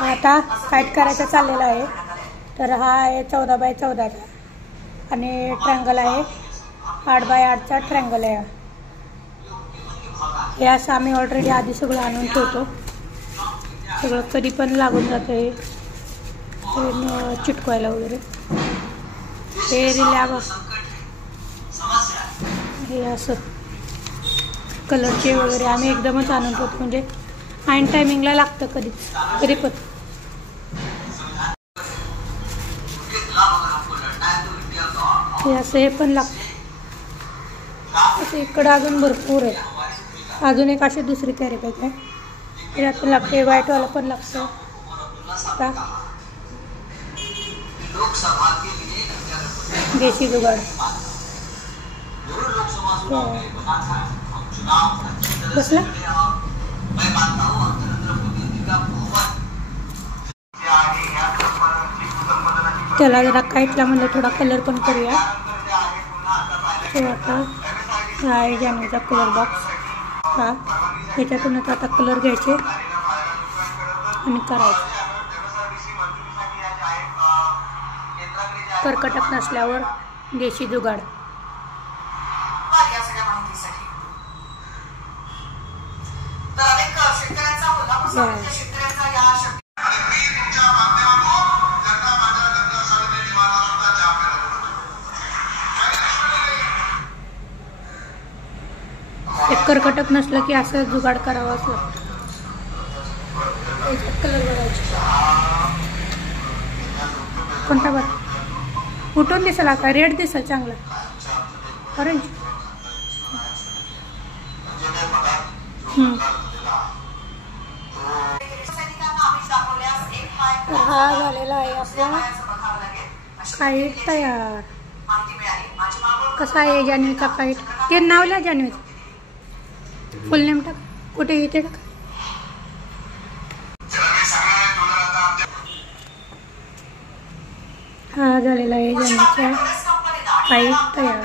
आता काईट करायचा चाललेला आहे। तर हा आहे 14 बाय 14चा आणि ट्रँगल आहे 8 बाय 8चा ट्रँगल आहे। हे असं आम्ही ऑलरेडी आधी सगळं आणून ठेवतो, सगळं कधी पण लागून जातं हे चिटकवायला वगैरे। हे रिलॅब हे असं कलरचे वगैरे आम्ही एकदमच आणून ठेवतो, म्हणजे ऐन टायमिंगला लागतं कधी पण। हे असं हे पण लागतं। असं इकडं अजून भरपूर आहे, अजून एक अशी दुसरी कॅरी बॅग आहे, त्यात पण लागते, व्हाईटवाला पण लागतं का देशी जुगाड। बसला त्याला जरा काईटला म्हणलं थोडा कलर पण करूया। तो आता हा आहे जान्हवीचा कलर बॉक्स, हा ह्याच्यातूनच आता कलर घ्यायचे आणि करायचे। कर्कटक नसल्यावर देशी जुगाड। एक कर्कटक नसलं की असं जुगाड करावाच लागतं। कलर बघायचे कोणता बघ उठून दिसेल, आता रेड दिसेल चांगला, ऑरेंज। हा झालेला आहे आपला काईट तयार। कसा आहे जान्हवीचा काईट? ते नाव लिहा जान्हवीचं, फुल नेम टाक, कुठे इथे टाक। हा झालेला आहे जान्हवीचा काईट तयार।